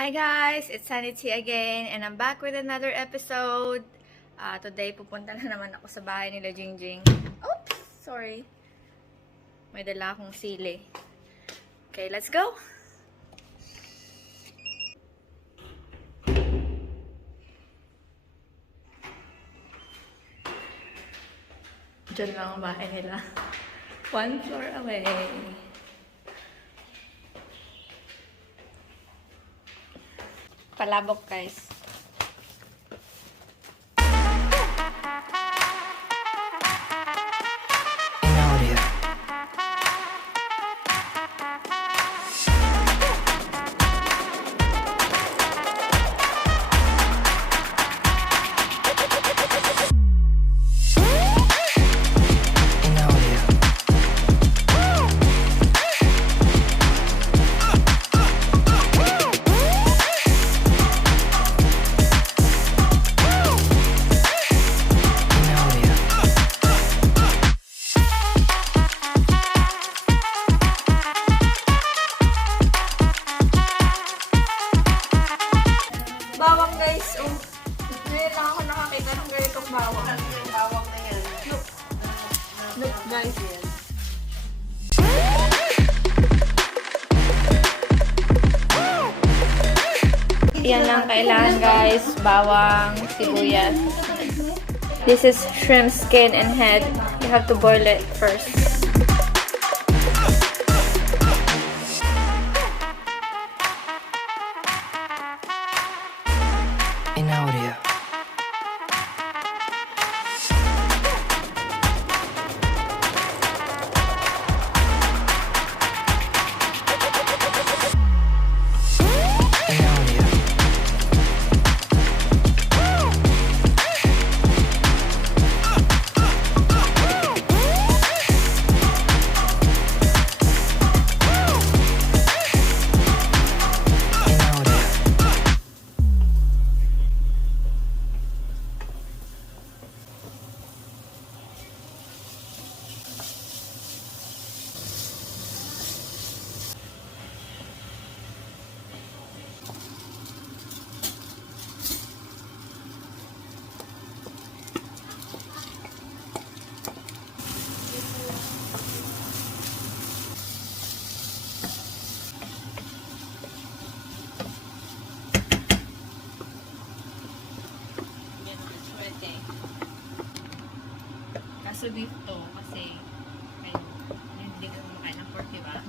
Hi guys! It's Sanity again and I'm back with another episode. Today pupunta na naman ako sa bahay nila Jingjing. Oops! Sorry. May dala akong sili. Okay, let's go! Diyan lang ang bahay nila. One floor away. Palabok guys. Bawang guys, oh. Ngayon lang ako nakakita ng ganitong bawang. Yung bawang na yan. Look guys. Yan lang kailangan guys. Bawang, sibuyas. This is shrimp skin and head. You have to boil it first. Audio. Kaso beef to kasi hindi ka kumakain ng pork, diba?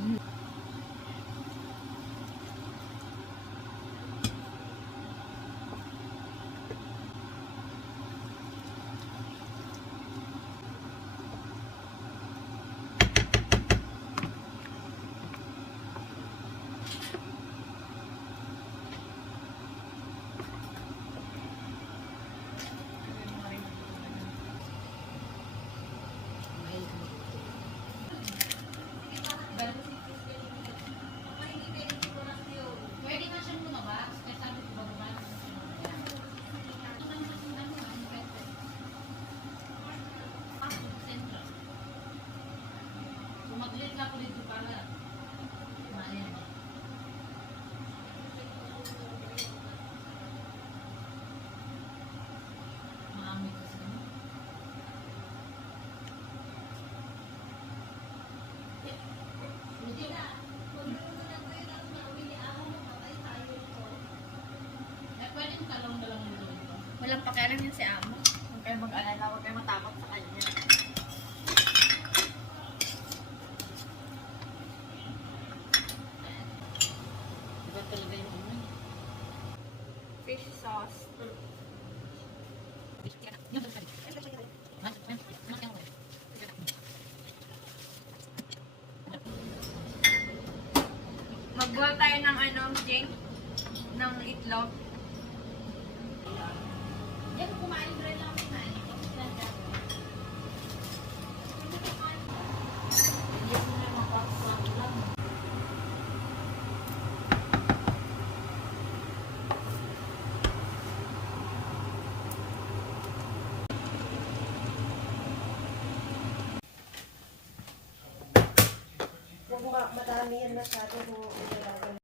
Walang pakialam yun si Amo. Huwag kayo mag-alala, huwag kayo matakot sa kanya. Diba talaga yung ano? Fish sauce. Mag-boil tayo ng ano, Jing? Ng itlog. Yan, kumain rin lang kumain. Huwag madami yan masyado kung ilalagan.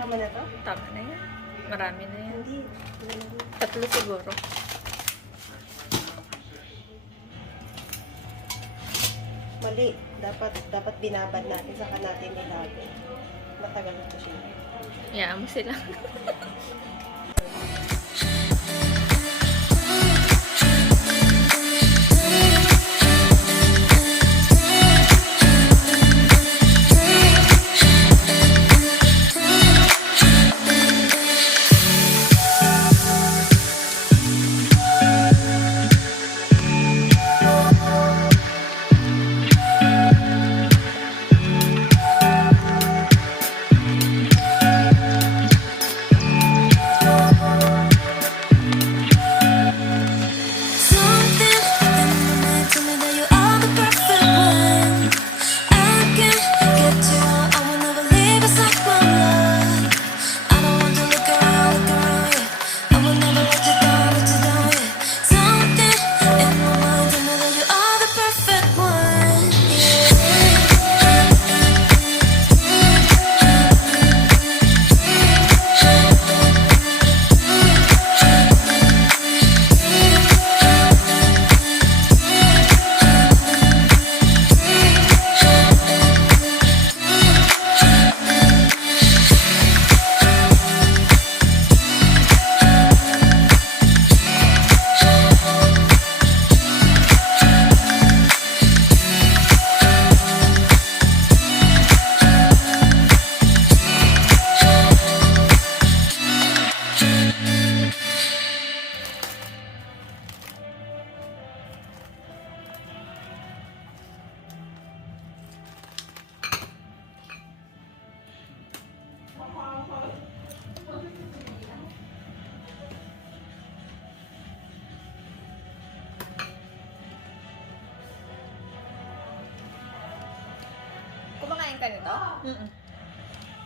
Tama na to? Tama na yan. Marami na yan. Hindi. 3 siguro. Mali. Dapat binabad natin. Saka natin nilagay. Matagal ito siya. Yeah, mo sila. Kumakain ka nito?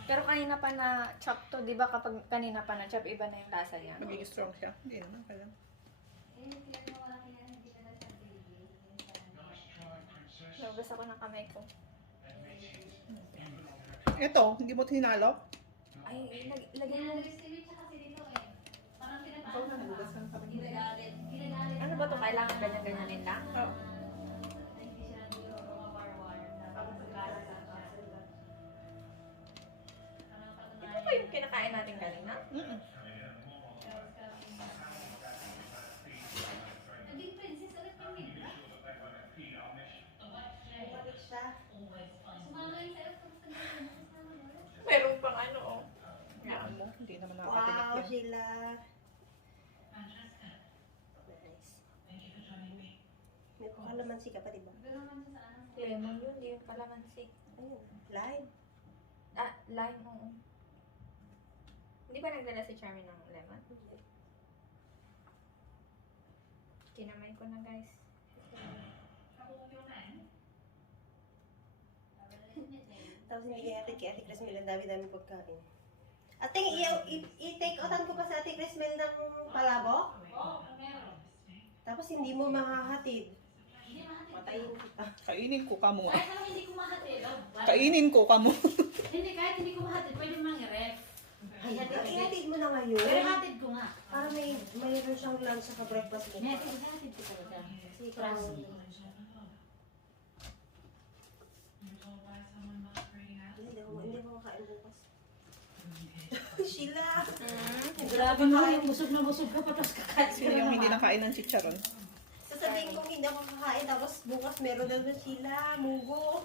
Pero kanina pa na chop to, di ba kapag kanina pa na chop, iba na yung lasa niya? Magiging strong siya. Hindi naman pala. Naubos ako ng kamay ko. Ito, hindi mo hinalo? Ay, lagay mo. Ano ba to? Kailangan ganyan-ganyanin lang? Oh. Ito ba yung kinakain natin kanina? Meron pang ano, oh. Yan mo. Hindi naman Wow, nakatinik yan. Sheila. Nice. May pakalamansi ka pa, diba? Lemon yun, di yung kalamansi. Ayun, lime. Ah, lime, oo. Hindi ba nagdala si Charmy ng lemon? Kinamay ko na, guys. Tapos hindi kaya kay Ate Crismel, ang dami-dami pagkain. Ate, i-take outan ko pa sa Ate Crismel ng palabok? Tapos hindi mo mahahatid. Patayin kita. Kainin ko ka mo. Kahit naman hindi ko mahatid. Kainin ko ka mo. Hindi, kahit hindi ko mahatid, pwede mang i-ref. Ihatid mo na ngayon. Pero hatid ko nga. Para mayroon siyang lunch sa breakfast mo. May hatid ko talaga. Kasi ikaw, hindi ako makain bukas. Sheila! Grabe mo, busog na busog ka pa, tapos kakain Sino yung hindi nakain ng chicharon? Sasabihin kong hindi ako kakain, tapos bukas meron daw na Sheila, mugo.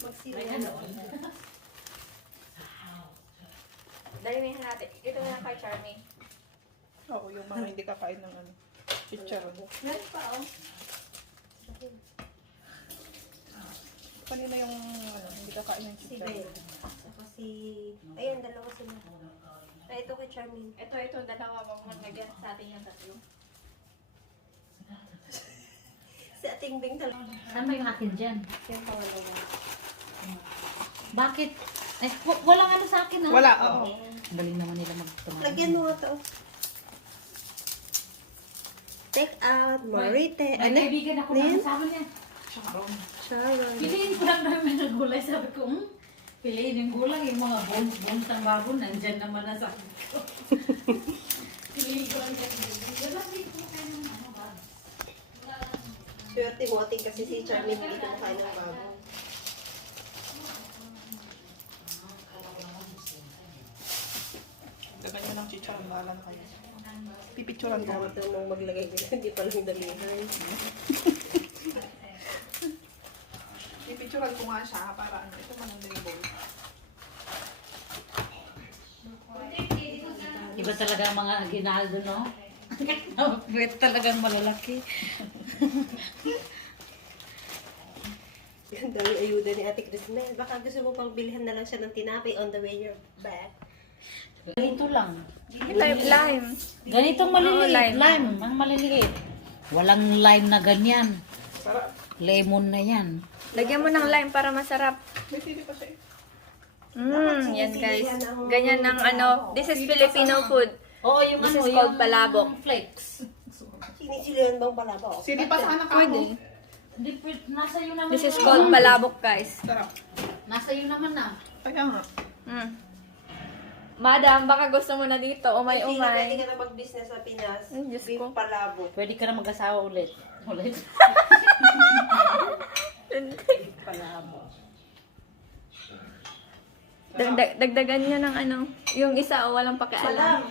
Magsila na. Dalimihan natin. Ito na lang kay Charmy. Oo, yung mga hindi kakain ng ano, chicharon. Meron pa, oh. Kanina yung ano, hindi kakain ng Si chicharon. Ben. Saka si... Ayan, dalawa sila. Ay, ito kay Charmin. Ito, dalawa. Wag mo nagyan sa atin yung tatlo. Si Ating Bing talaga. Saan ba yung akin dyan? Yung pangalawa. Bakit? Eh, walang ano sa akin, ha? Wala, oo. Ang galing naman nila magtumagal. Lagyan mo nga to. Take out, Morite. May kaibigan ako na kasama niya. Sharon. Piliin ko lang namin ng gulay. Sabi ko, piliin yung gulay. Yung mga bones ng babon, nandyan naman na sabi ko. Piliin ko lang yung gulay. Swerte mo, ating kasi si Charmin hindi kumakain ng bago. Dagan nyo ng chicharon, bahala na kayo. Pipicturan ko. Dapat mong maglagay nila, hindi pa lang deliver. Pipicturan ko nga siya para ano, ito man ang label. Iba talaga ang mga aginaldo, no? Wait talagang malalaki. Ang dami ayuda ni Ate Crismel. Baka gusto mo pang bilhan na lang siya ng tinapay on the way you're back. Ganito lang. Lime. Ganitong maliliit. Lime. Ang maliliit. Walang lime na ganyan. Sarap. Lemon na yan. Lagyan mo ng lime para masarap. May sili pa siya eh. Yan guys. Ganyan ng ano. This is Filipino food. Oo, yung This ano, is called yung palabok. flakes. Sinisilihan bang palabok? Sili pa sana ka Pwede. Hindi, nasa iyo naman. This is yun. called palabok guys. Sarap. Nasa iyo naman na. Kaya nga. Madam, baka gusto mo na dito. Pwede Umay-umay. ka na mag-business sa Pinas. Diyos Beef ko. Palabok. Pwede ka na mag-asawa ulit. Ulit. Palabok. Dagdagan niya ng ano. Yung isa o walang pakialam.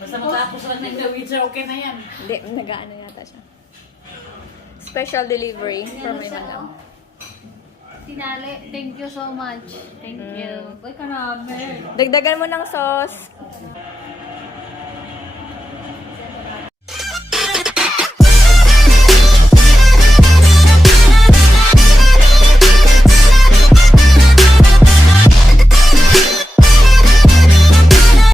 Basta matapos lang ng gawin siya, okay na yan. Hindi, nag-ano yata siya. Special delivery for my madam. Tinali, thank you so much. Thank you. Uy, karami. Dagdagan mo ng sauce.